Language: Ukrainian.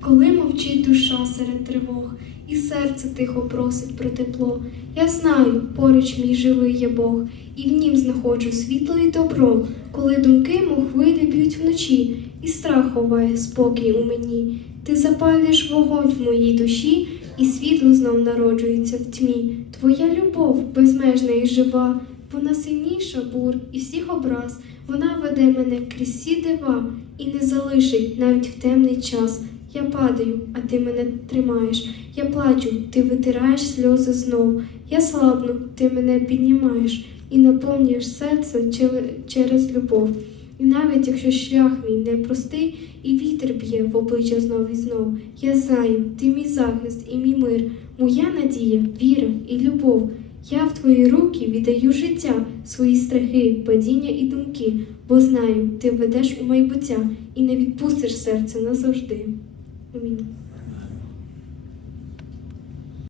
Коли мовчить душа серед тривог, і серце тихо просить про тепло, я знаю, поруч мій живий є Бог, і в нім знаходжу світло і добро. Коли думки, мов хвилі б'ють вночі, і страх ховає спокій у мені. Ти запалюєш вогонь в моїй душі, і світло знов народжується в тьмі. Твоя любов безмежна і жива, вона сильніша бур і всіх образ. Вона веде мене крізь всі дива і не залишить навіть в темний час. Я падаю, а ти мене тримаєш. Я плачу, ти витираєш сльози знов. Я слабну, ти мене піднімаєш і наповнюєш серце через любов. І навіть якщо шлях мій непростий, і вітер б'є в обличчя знов і знов, я знаю, ти мій захист і мій мир, моя надія, віра і любов. Я в твої руки віддаю життя, свої страхи, падіння і думки, бо знаю, ти ведеш у майбуття і не відпустиш серце назавжди. Амінь.